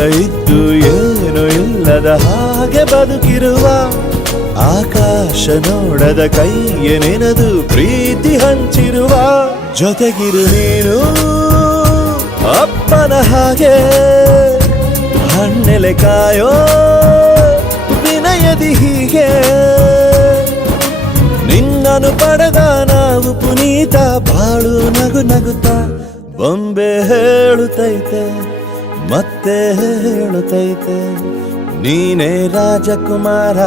ಇದ್ದು ಏನು ಇಲ್ಲದ ಹಾಗೆ ಬದುಕಿರುವ ಆಕಾಶ ನೋಡದ ಕೈಯ ನೆನೆದು ಪ್ರೀತಿ ಹಂಚಿರುವ ಜೊತೆಗಿರು ನೀನು ಅಪ್ಪನ ಹಾಗೆ ಹಣ್ಣೆಲೆ ಕಾಯೋ ವಿನಯದಿ ಹೀಗೆ ನಿನ್ನನು ಪಡೆದ ನಾವು ಪುನೀತ ಬಾಳು ನಗು ನಗುತ್ತಾ ಬೊಂಬೆ ಹೇಳುತ್ತೈತೆ ಮತ್ತೆ ಹೇಳುತ್ತೈತೆ ನೀನೇ ರಾಜಕುಮಾರ.